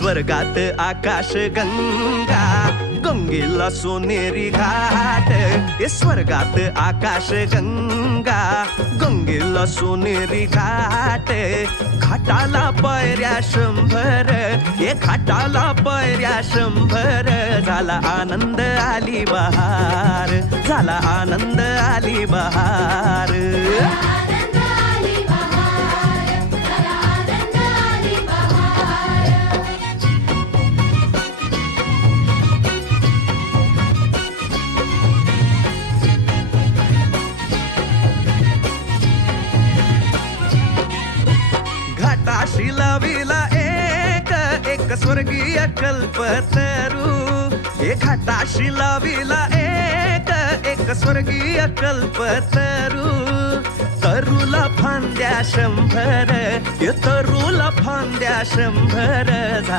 स्वर्गात आकाश गंगा, गंगेला सोनेरी घाट. स्वर्गात आकाश गंगा, गंगेला सोनेरी घाट. घाटाला पायऱ्या 100, घाटाला पायऱ्या 100. झाला आनंद आली बहार, झाला आनंद आली बहार. घाटाशी लाविला एक स्वर्गीय कल्पतरू. घाटाशी लाविला एक स्वर्गीय कल्पतरू. तरूला फांद्या 100, तरूला फांद्या 100.